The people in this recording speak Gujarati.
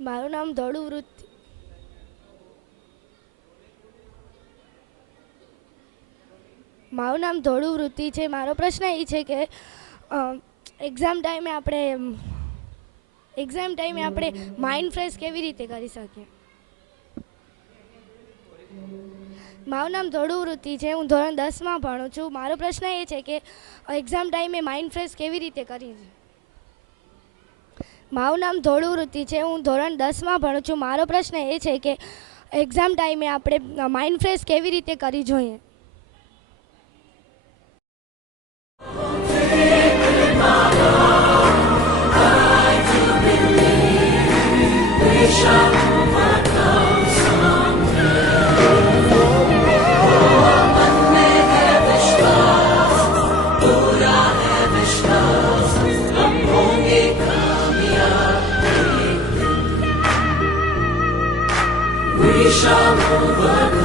મારું નામ ધોળુ વૃત્તિ. મારું નામ ધોળુ વૃત્તિ છે. મારો પ્રશ્ન એ છે કે એક્ઝામ ટાઈમે આપણે એક્ઝામ ટાઈમે આપણે માઇન્ડ ફ્રેશ કેવી રીતે કરી શકીએ? મારું નામ ધોળુ વૃત્તિ છે. હું ધોરણ દસમાં ભણું છું. મારો પ્રશ્ન એ છે કે એક્ઝામ ટાઈમે માઇન્ડ ફ્રેશ કેવી રીતે કરી મારું નામ ધોળુ વૃત્તિ છે. હું ધોરણ દસમાં ભણું છું. મારો પ્રશ્ન એ છે કે એક્ઝામ ટાઈમે આપણે માઇન્ડ ફ્રેશ કેવી રીતે કરી જોઈએ? we shall overcome.